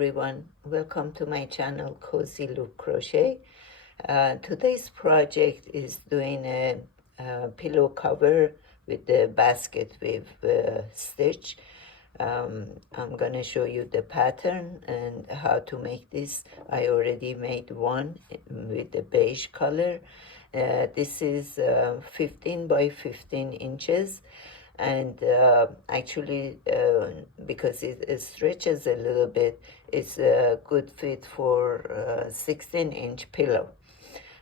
everyone, welcome to my channel Cozy Loop Crochet. Today's project is doing a pillow cover with the Basketweave stitch. I'm gonna show you the pattern and how to make this. I already made one with the beige color. This is 15 by 15 inches. And actually, because it stretches a little bit, it's a good fit for 16-inch pillow.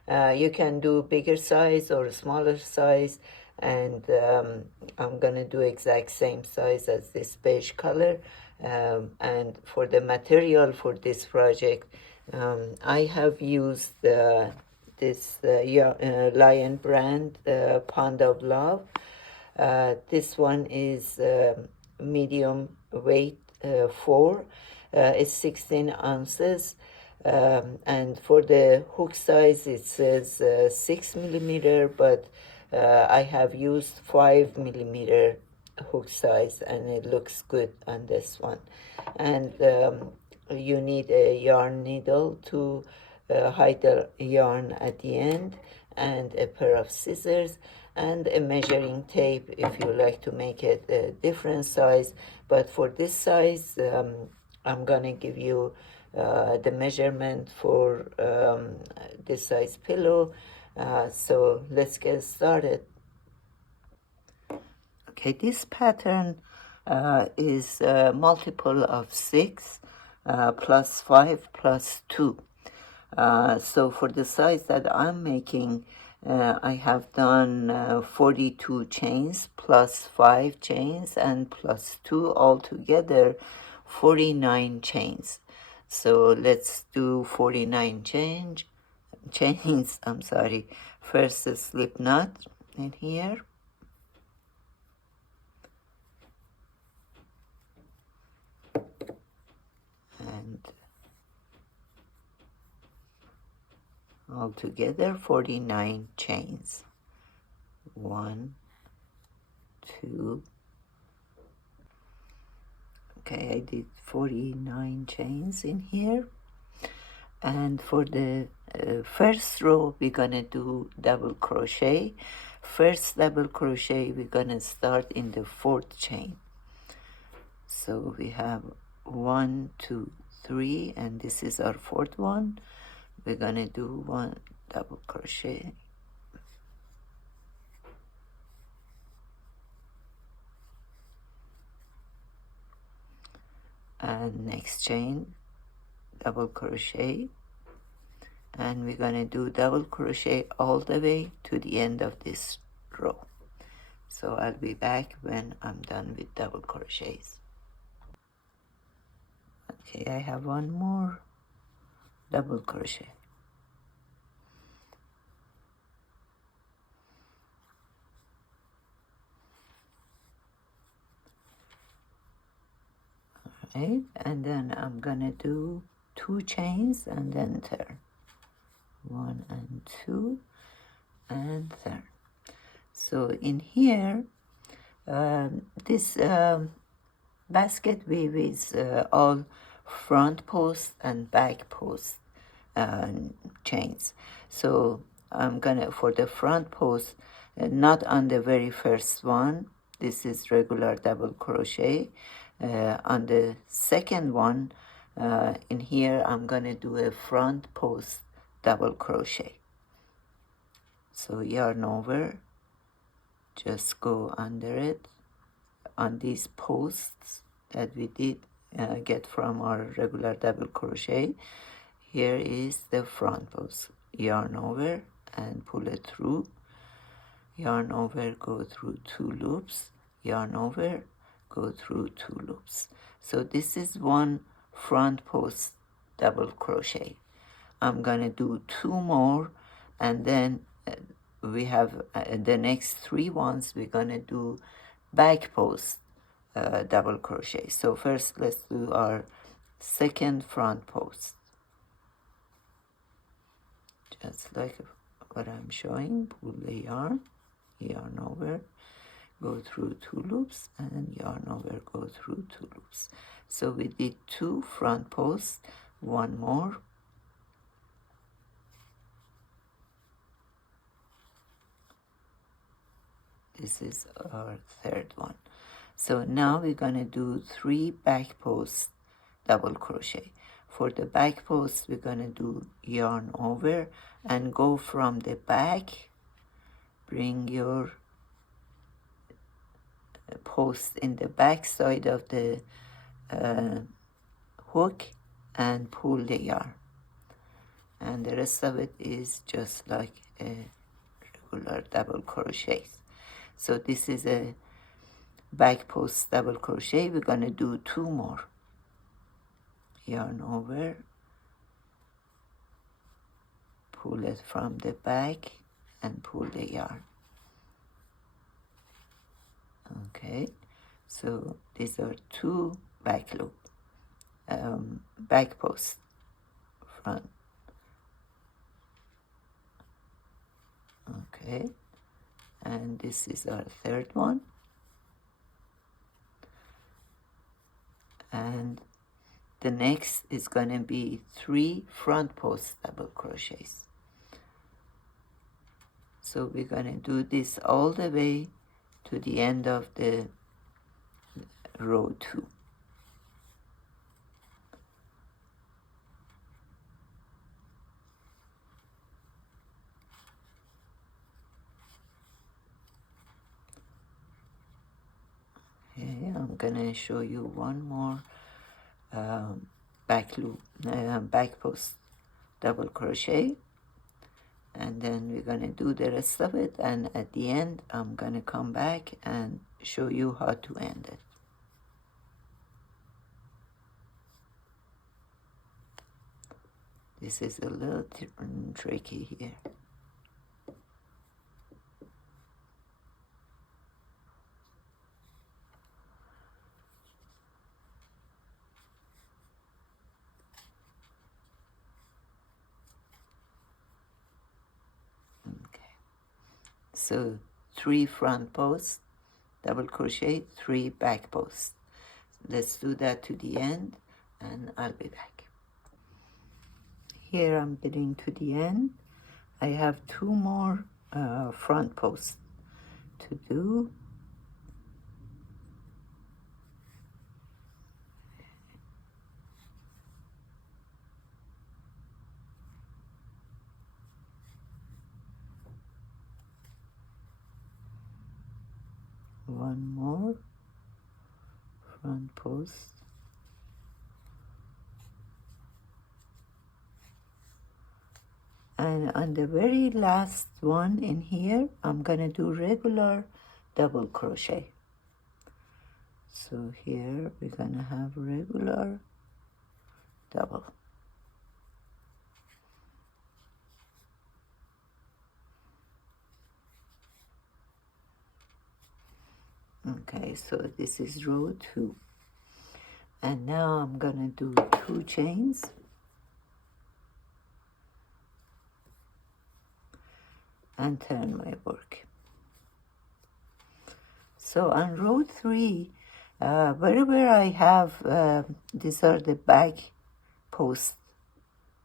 You can do bigger size or smaller size, and I'm gonna do exact same size as this beige color. And for the material for this project, I have used this Lion brand Pond of Love. This one is medium weight 4. It's 16 ounces. And for the hook size, it says 6 millimeter, but I have used 5 millimeter hook size, and it looks good on this one. And you need a yarn needle to hide the yarn at the end, and a pair of scissors, and a measuring tape if you like to make it a different size. But for this size, I'm gonna give you the measurement for this size pillow. So let's get started. Okay, this pattern is multiple of 6 plus 5 plus 2. So for the size that I'm making, I have done 42 chains plus 5 chains and plus 2, altogether 49 chains. So let's do 49 chains. I'm sorry. First a slip knot in here. And altogether 49 chains. 1, 2. Okay, I did 49 chains in here. And for the first row, we're gonna do double crochet. First double crochet, we're gonna start in the 4th chain. So we have 1, 2, 3, and this is our 4th one. We're gonna do 1 double crochet, and next chain double crochet, and we're gonna do double crochet all the way to the end of this row. So I'll be back when I'm done with double crochets. Okay, I have one more double crochet. Right, and then I'm gonna do 2 chains and then turn. 1 and 2 and turn. So in here, this basket weave is all front post and back post chains. So I'm gonna, for the front post, not on the very first one, this is regular double crochet. On the second one, in here, I'm gonna do a front post double crochet. So yarn over, just go under it on these posts that we did get from our regular double crochet. Here is the front post. Yarn over and pull it through. Yarn over, go through 2 loops. Yarn over, go through 2 loops. So this is one front post double crochet. I'm gonna do 2 more, and then we have the next 3 ones we're gonna do back post double crochet. So first let's do our second front post, just like what I'm showing. Pull the yarn over, go through 2 loops, and yarn over, go through 2 loops. So we did 2 front posts, 1 more, this is our 3rd one. So now we're going to do 3 back posts double crochet. For the back post, we're going to do yarn over and go from the back, bring your post in the back side of the hook and pull the yarn. And the rest of it is just like a regular double crochet. So this is a back post double crochet. We're going to do 2 more. Yarn over, pull it from the back and pull the yarn. Okay, so these are 2 back loop, back post front. Okay, and this is our 3rd one, and the next is going to be 3 front post double crochets. So we're going to do this all the way to the end of the row 2. Okay, I'm gonna show you one more back loop, back post double crochet, and then we're gonna do the rest of it, and at the end I'm gonna come back and show you how to end it. This is a little tricky here. So 3 front posts double crochet, 3 back posts. Let's do that to the end and I'll be back. Here I'm getting to the end. I have 2 more front posts to do. One more front post. And on the very last one in here, I'm gonna do regular double crochet. So here we're gonna have regular double. Okay, so this is row 2. And now I'm gonna do 2 chains. And turn my work. So on row 3, wherever I have, these are the back post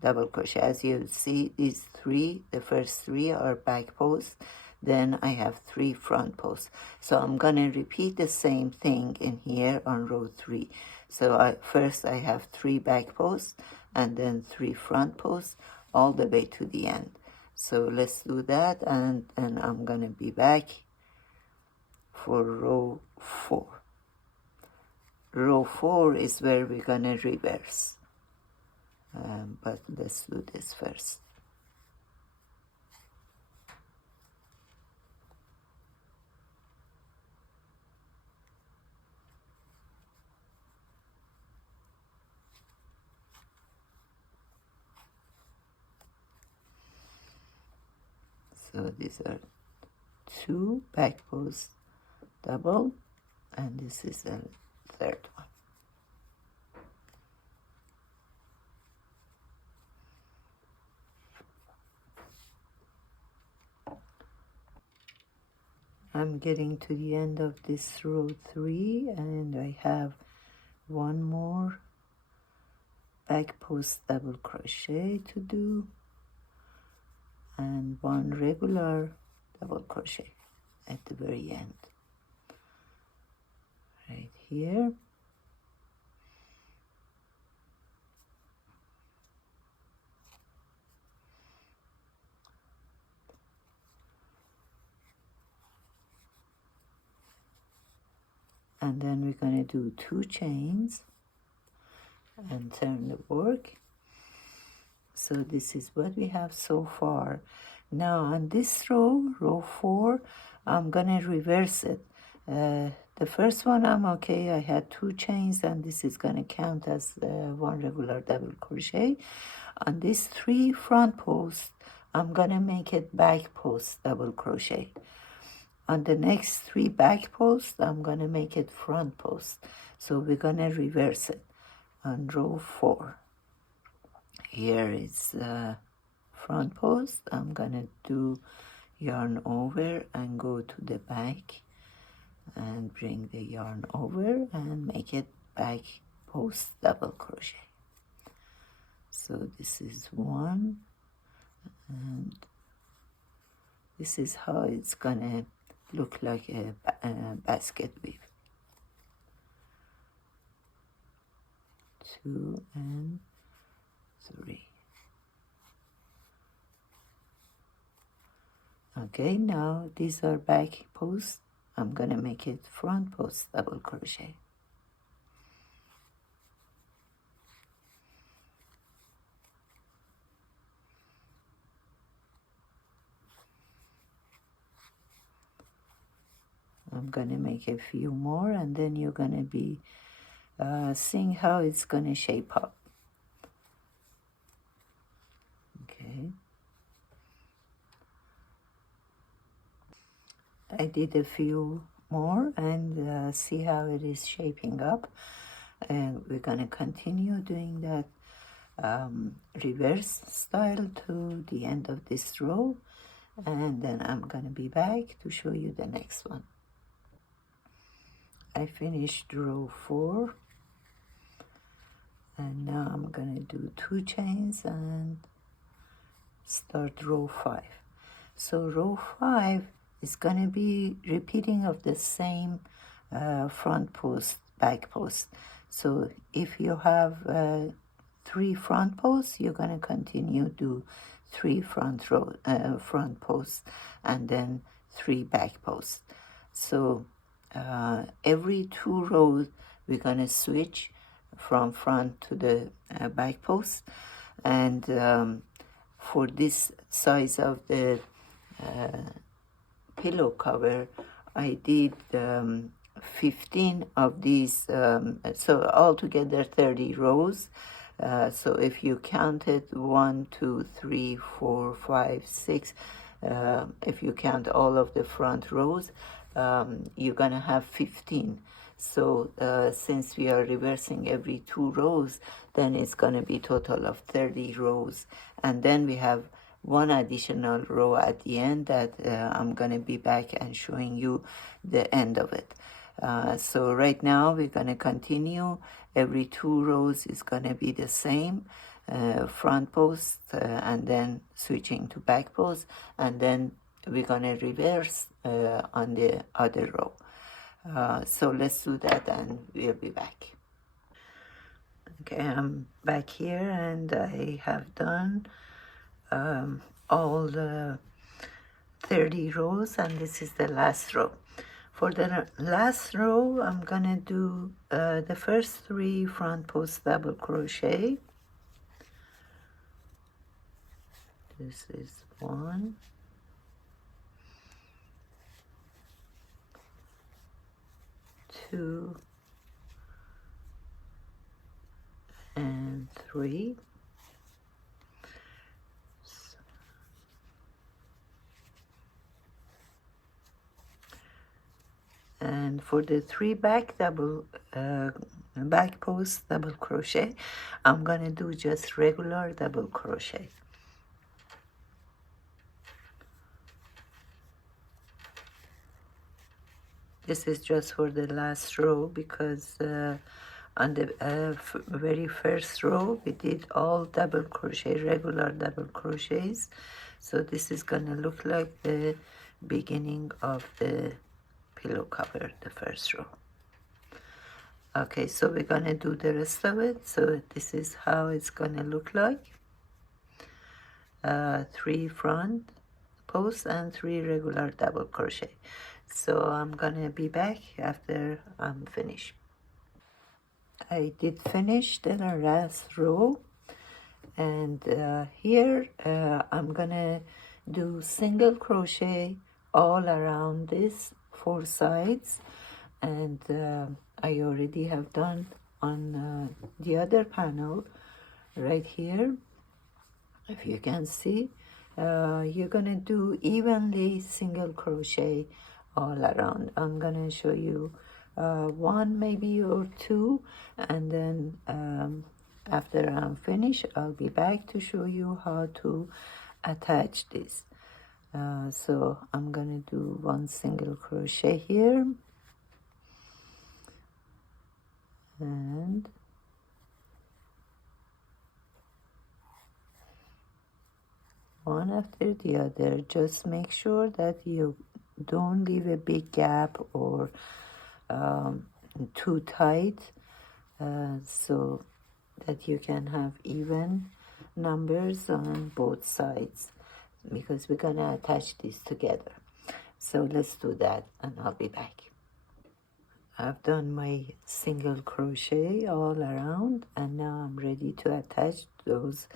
double crochet. As you see, these 3, the first 3 are back posts. Then I have 3 front posts. So I'm gonna repeat the same thing in here on row 3. So first I have 3 back posts and then 3 front posts all the way to the end. So let's do that, and I'm gonna be back for row 4. Row 4 is where we're gonna reverse, but let's do this first. So these are 2 back post double, and this is the 3rd one. I'm getting to the end of this row 3, and I have one more back post double crochet to do and one regular double crochet at the very end right here. And then we're going to do 2 chains and turn the work. So this is what we have so far. Now on this row 4, I'm gonna reverse it. The first one I'm okay, I had 2 chains, and this is gonna count as one regular double crochet. On these 3 front posts, I'm gonna make it back post double crochet. On the next 3 back posts, I'm gonna make it front post. So we're gonna reverse it on row 4. Here is front post. I'm gonna do yarn over and go to the back and bring the yarn over and make it back post double crochet. So this is 1, and this is how it's gonna look like a basket weave. 2 and 3. Okay, now these are back posts. I'm gonna make it front post double crochet. I'm gonna make a few more, and then you're gonna be seeing how it's gonna shape up. Okay. I did a few more, and see how it is shaping up. And we're gonna continue doing that reverse style to the end of this row, and then I'm gonna be back to show you the next one. I finished row 4, and now I'm gonna do 2 chains and start row 5. So row 5 is gonna be repeating of the same front post, back post. So if you have 3 front posts, you're gonna continue do 3 front posts and then 3 back posts. So every 2 rows we're gonna switch from front to the back post, and for this size of the pillow cover, I did 15 of these, so altogether 30 rows. So if you counted 1, 2, 3, 4, 5, 6, if you count all of the front rows, you're gonna have 15. So since we are reversing every 2 rows, then it's gonna be total of 30 rows. And then we have 1 additional row at the end that I'm gonna be back and showing you the end of it. So right now we're gonna continue. Every 2 rows is gonna be the same. Front post and then switching to back post, and then we're gonna reverse on the other row. So let's do that and we'll be back. Okay, I'm back here, and I have done all the 30 rows, and this is the last row. For the last row, I'm gonna do the first 3 front post double crochet. This is 1, 2, and 3. And for the 3 back post double crochet, I'm gonna do just regular double crochet. This is just for the last row because on the very first row we did all double crochet, regular double crochets. So this is gonna look like the beginning of the pillow cover, the first row. Okay, so we're gonna do the rest of it. So this is how it's gonna look like. 3 front posts and 3 regular double crochet. So I'm gonna be back after I'm finished. I did finish the last row, and here I'm gonna do single crochet all around this 4 sides, and I already have done on the other panel right here. If you can see, you're gonna do evenly single crochet all around. I'm gonna show you 1 maybe or 2, and then after I'm finished I'll be back to show you how to attach this. So I'm gonna do 1 single crochet here, and one after the other. Just make sure that you don't leave a big gap or too tight, so that you can have even numbers on both sides, because we're gonna attach these together. So let's do that and I'll be back. I've done my single crochet all around, and now I'm ready to attach those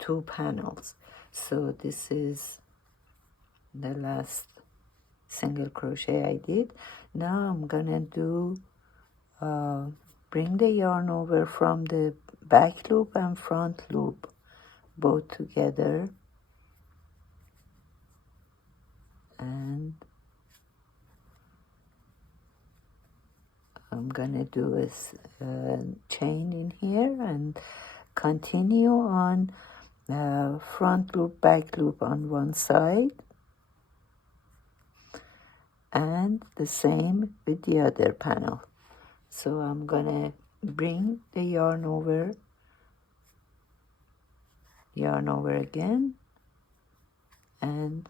2 panels. So this is the last single crochet I did. Now I'm gonna do bring the yarn over from the back loop and front loop both together, and I'm gonna do a chain in here and continue on front loop, back loop on one side, and the same with the other panel. So I'm gonna bring the yarn over again, and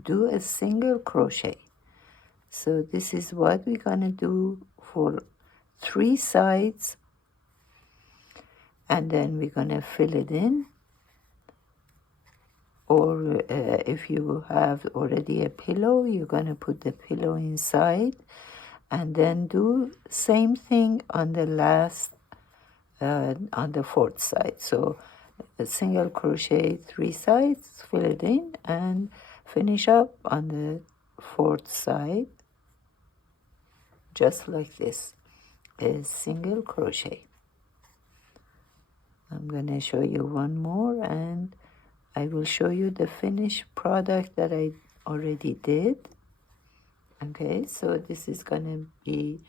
do a single crochet. So this is what we're gonna do for 3 sides, and then we're gonna fill it in. Or if you have already a pillow, you're gonna put the pillow inside, and then do same thing on the last on the 4th side. So a single crochet 3 sides, fill it in, and finish up on the 4th side just like this, a single crochet. I'm gonna show you one more, and I will show you the finished product that I already did. Okay, so this is gonna be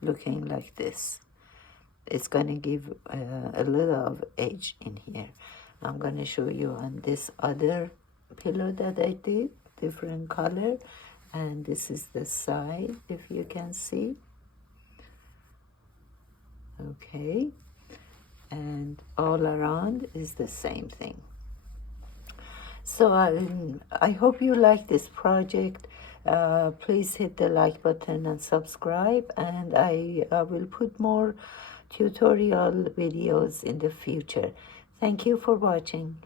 looking like this. It's gonna give a little of edge in here. I'm gonna show you on this other pillow that I did, different color, and this is the side, if you can see. Okay, and all around is the same thing. So I hope you like this project. Please hit the like button and subscribe, and I will put more tutorial videos in the future. Thank you for watching.